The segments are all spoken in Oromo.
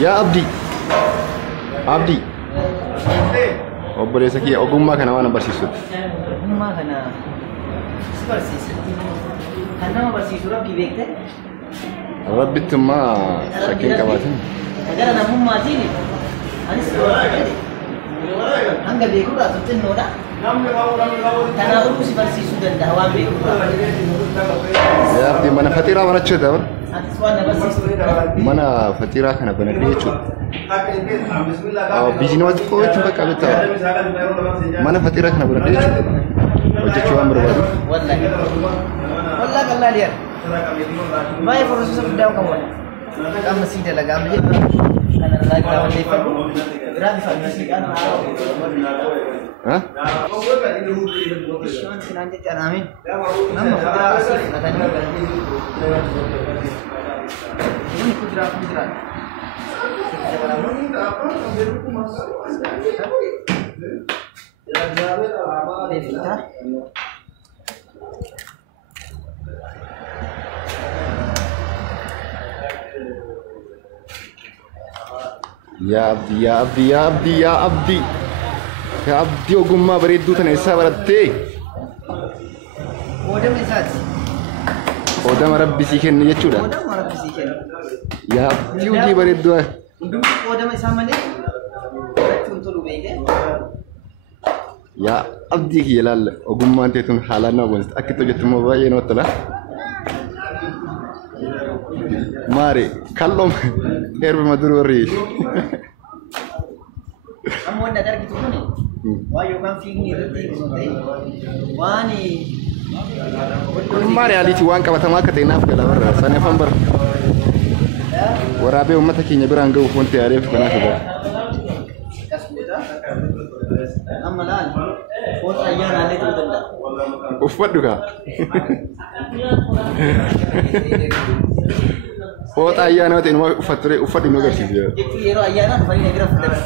Ya Abdi. Abdi. Obboleessa kiyya ogummaa kana waan barsiisudha. Ogummaa kana si barsiisa. Kan nama barsiisu Rabbi beekte? Rabbittummaa shakkiin qabaatin. Gara namummaatiin anis hanga beekuudhaaf xinnoodha. Kanaafuu si barsiisuu danda'a waan beekuudhaaf. Ya Abdi mana fatiiraa barachuu dabala. Atis waan na barsiistu. Mana fatiiraa kana banadhee jechuudha. Biizinamatti qo'achuun bakka beektaa. Mana fatiiraa kana banadhee jechuudha. Hojjechuu waan barbaadu. Wallahi qal'aa liyaa. Baay'ee forosiisa guddaa qabu. Qaama sii dalagaa amma jedhu kana irraa giraama leeffadhu. Biraa bifa akkasiidhaan Ishiwan sinaan jecha naamin nama fudhaa asii fudhatanii ini kujiraa. Ya Abdi, ya Abdi, ya Abdi, ya Abdi. Ya Abdi ogummaa bareedduu tana eessaa barattee? Odama isaati. Odama Rabbi sii kenne jechuudha. Odama Rabbi sii kenne. Ya Abdi hojii bareedduu. Hundumti odama isaa malee barachuun tolu beekee. Ya Abdi kiyya laalla ogummaan teetun haalaan nama boonsa akka itti hojjettu immoo baay'ee namatti tola. Maari kalloom heeruma dur warri. Amma wanda dargitu kuni waa yookaan fiigni irratti waan maari aliiti waan qabatamaa akka ta'e naaf gala barra sani afaan bara waraabee uummata keenya biraan ga'uuf wanti yaadeef kanaaf bara. Amma laal foota ayyaanaalee ta'uu danda'a. Uffadhu kaa. Foota ayyaanaa ta'e nama uffadhu nu agarsiisu. Jechuun yeroo ayyaanaa dhufanii na bira fudhatan.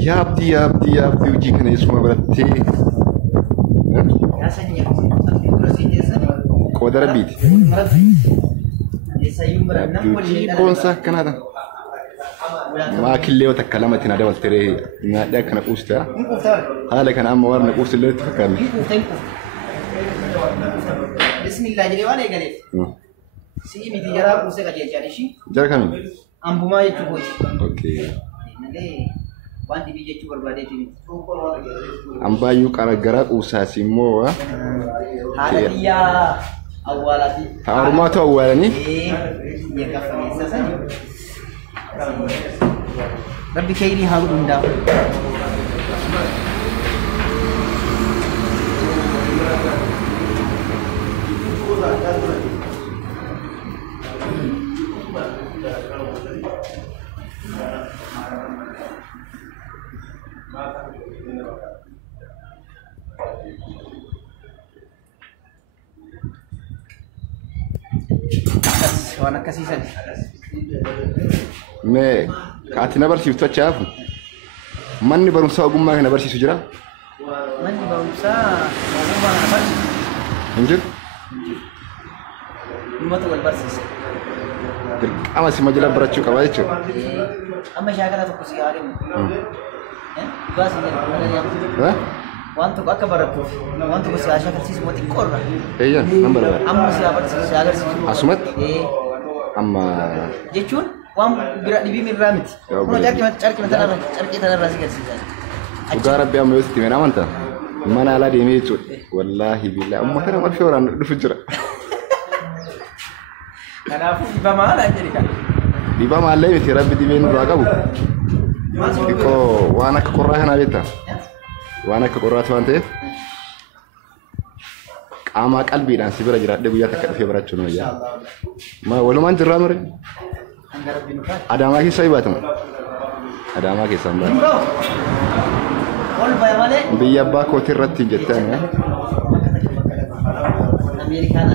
Ya Abdi, ya Abdi, ya Abdi hojii kana isuma barattee. Qooda Rabbiiti. Hojii boonsaa akkanaadha. Maakillee takka lamatti na dabaltee nyaadhaa akkana quusita. Haala kana amma waan na quusillee itti fakkaanne. Bismillah jedhee waan eegaleef. Si'i miti jaraa quusee qajeelchaan ishii. Jara kamiin? Ambumaa jechuu kooti. Okay. Waan dibii jechuu barbaadeeti miti. Ambaayyuu qaragaraa quusaas immoo haala biyyaa awwaalaati. Harumaatu awwaalanii. Gaffameessa sani. Rabbi khayrii haa godhu hundaaf. Waan akkasiisan. Mee kaati na barsiiftu achi haafu manni barumsaa ogummaa kana barsiisu jira? Manni barumsaa ogummaa kana barsiisu hin jiru? Uummata wal barsiisa. Dirqama si majala barachuu qabaa jechuudha. Amma shaakala tokko si haa deemu. Dhugaa si jedhu waan tokko akka barattuuf waan tokko si haa shaakalsiisu moo xiqqoorra. Eeyyan nan barbaada. Amma si haa barsiisu si agarsiisu. Asumatti? Amma jechuun waan bira dhibii mirraa miti. Kun carqii tanarraa si agarsiisa. Dhugaa Rabbi amma yoo sitti meen amantaa? Mana alaa deemee jechuudha. Wallaahi billaa amma kana marfee waraan dhufu jira. Kanaafuu dhibamaa dhaan jedhi kan. Dhibamaa illee miti Rabbi dhibee nurraa qabu. Xiqqoo waan akka qorraa kanaa beektaa? Waan akka qorraati waan ta'eef qaamaa qalbiidhaan si bira jiraadhee guyyaa takka dhufee barachuun wayyaa. Walumaan jirraa mure? Adaamaa keessaa hibaatama. Adaamaa keessan baate. Bro. Ol baya malee. Biyya abbaa kootii irratti jettan Amerikaan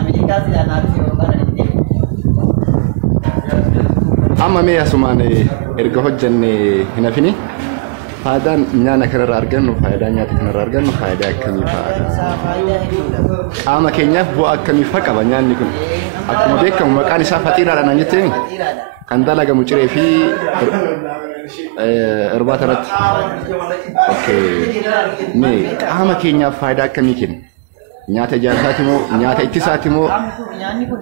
Amerikaa silaanaa fi yookaan amma mee asumaan erga hojjanne hin hafini faayidaan nyaata kanarraa argannu faayidaa nyaata kanarraa argannu faayidaa akkamii fa'aadha? Qaama keenyaaf bu'aa akkamii fa'a qaba nyaanni kun? Akkuma beekamu maqaan isaa faxiiraadha naan jetteen kan dalagamu ciree fi irbaata irratti. Okay. Mee qaama keenyaaf faayidaa akkamii kenna? Nyaata ijaarsaati moo nyaata ittisaati moo? Nyaanni kun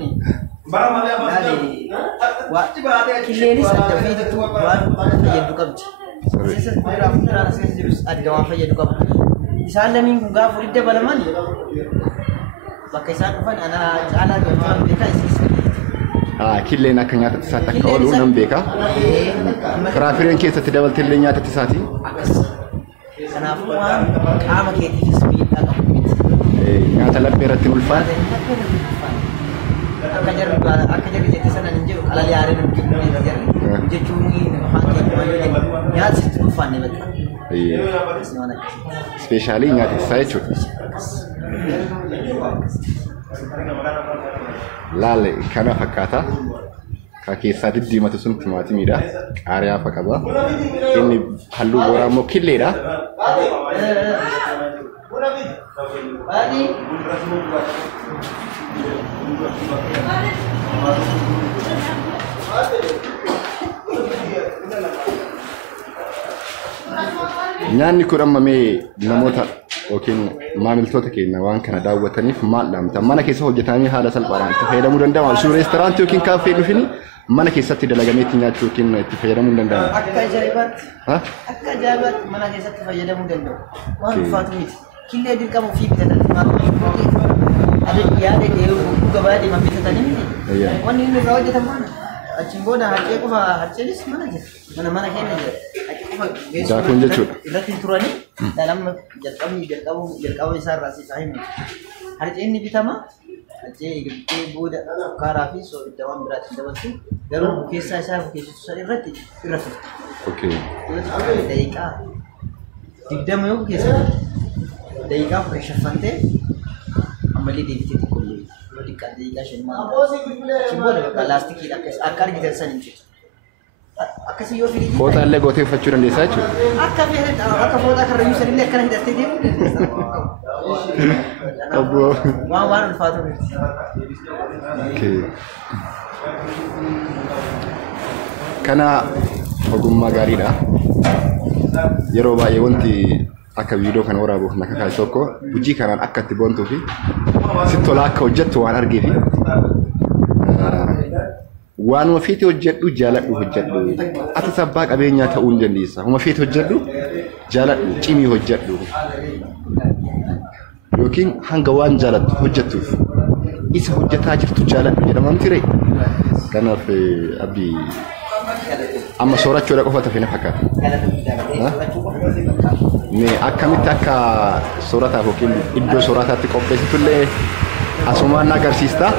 Kileenis adda fiitu waan fayyadu qabdi. Keessatti fuulduraan as keessa jirus adda waan fayyadu qabdi. Isaan lamiin kun gaafa walitti dabalaman bakka isaan dhufan ana caalaa gaafatan beekaa isiis. Killeen akka nyaata ittisaatti akka oolu nan beeka. Firaafireen keessatti dabaltillee nyaata ittisaati. Kanaafuu waan qaama keetiifis miidhaa qabu. Nyaata laphee irratti ulfaate. Akka jarri jettee sana hin jiru qalalii aaree nuti jechuun afaan keenya nyaata sitti ulfaanne bakka. Speeshaalii nyaata ittisaa jechuudha. Laale kana fakkaata. Ka keessaa diddiimatu sun timaatimiidha. Qaariyaa fa'a qaba. Inni halluu booraa immoo killeedha. Nyaanni kun amma mee namoota yookiin maamiltoota keenya waan kana daawwataniif maal dhaamta? Mana keessa hojjetamee haala salphaadhaan itti fayyadamuu danda'ama. Sun reesturaantii yookiin kaaffee dhufini mana keessatti dalagameetti nyaachuu yookiin itti fayyadamuu hin danda'amu. Akka ajaa'ibaatti mana keessatti fayyadamuu danda'u. Waan ulfaatu miti. Killee dirqama ofii bitatan yaada gabaa deeman bitatanii miti. Wanni inni irraa hojjetan maal? Achiin booda harcee qofa harceenis mana jira. Mana keenya jira. Daakuun jechuudha. Irratti turanii dalamma jalqaba isaa irraa siisaa himu. Harceen ni bitama. Harcee eeggatee booda sukkaaraa fi soorata waan biraatti dabaltu garuu bukeessaa isaa bukeessitu san irratti irra turte. Daqiiqaa 20 yoo bukeessa daqiiqaa 10 shaffantee ammallee deebitee xiqqoollee yoo xiqqaan daqiiqaa 5 maal booda bakka laastikiidha akka argitan san hin jiru. Akkasii yoo firiijii fooxaa illee gootee uffachuu dandeessaa jechuudha. Akka fooxaa karrayyuu san illee akkana hidhattee deemuu dandeessa. Waan ulfaatu miti. Kana ogummaa gaariidha. Yeroo baay'ee wanti akka viidiyoo kana waraabuuf na kakaase tokko hojii kanaan akka itti boontuu fi sitti tolaa akka hojjettu waan argeefi waanuma feete hojjedhu jaaladhu hojjedhu. Ati abbaa qabeenyaa ta'uu hin dandeessa. Huma feete hojjedhu jaaladhu cimii hojjedhu. Yookiin hanga waan jaalattu hojjettuuf isa hojjetaa jirtu jaaladhu jedhamamti ree. Kanaaf abdii amma soorachuudha qofa tafe na fakkaata. Mee akkamitti akka soorataaf yookiin iddoo soorataatti qopheessitullee asumaan na agarsiista.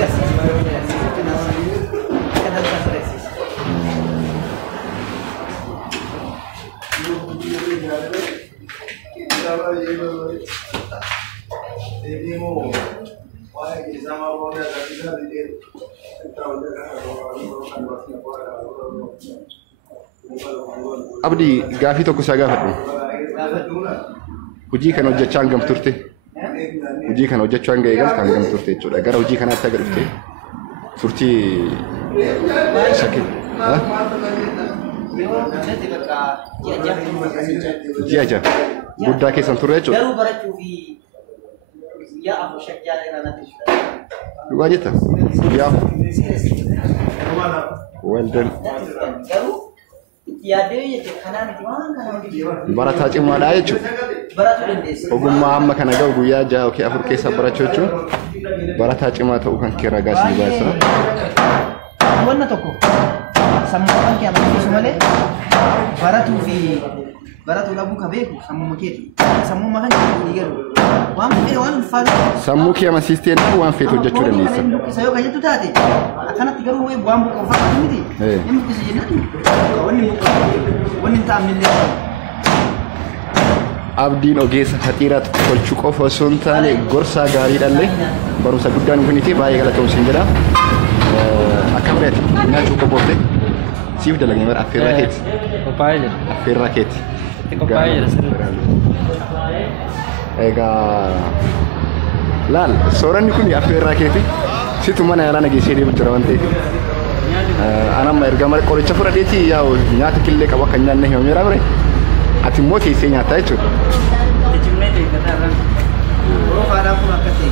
Abdi gaafii tokko isaa gaafadhu. Hojii kana hojjechaa hangam turte? Hojii kana hojjechaa hanga eegalte hangam turte jechuudha. Gara hojii kanaatti aga dhufte turtii shakkii. Ji'a jaha guddaa keessan turre jechuudha. Garuu barachuu fi guyyaa afur shakkiyaa irraa natti dhugaa jetta? Guyyaa afur. Well done. Barataa cimaadhaa jechuudha. Ogummaa amma kana gahu guyyaa jaha yookiin afur keessa barachuu jechuun barataa cimaa ta'uu kan kee ragaa si baasa. Wanna tokko sammuudhaan kee amansiisu malee baratuu fi baratu dhabuu ka beeku sammuma keeti. Sammuma kan ni galu. Waan ulfaatu. Sammuu kee amansiistee waan feetu hojjechuu dandeessa. Isa yoo kan jettu taate akkanatti garuu waan buqqa'u fakkaatu miti. Inni buqqisi jennaan wanni buqqa'u wanni hin taa'amnillee. Abdiin ogeessa haxiiraa tolchuu qofa osoo hin taane gorsaa gaariidhallee barumsa guddaan kuniti baay'ee galatoomsiin jedha. Akkam reeti nyaachuu qophooftee siif dalagee mara affeerraa keeti. Qophaa'ee jira. Affeerraa keeti. Qophaa'ee jira sirriitti. Egaa laal sooranni kun affeerraa keeti situ mana yaalaa nageessee deemu jira waan ta'eef. Anamma erga mara qoricha fudhateeti yaa'u nyaata killee qabu akka nyaanne himameera bare. Ati immoo teessee nyaataa jechuudha. Ejjimee deeggataa irraan. Yeroo faadhaan kun akka ta'e.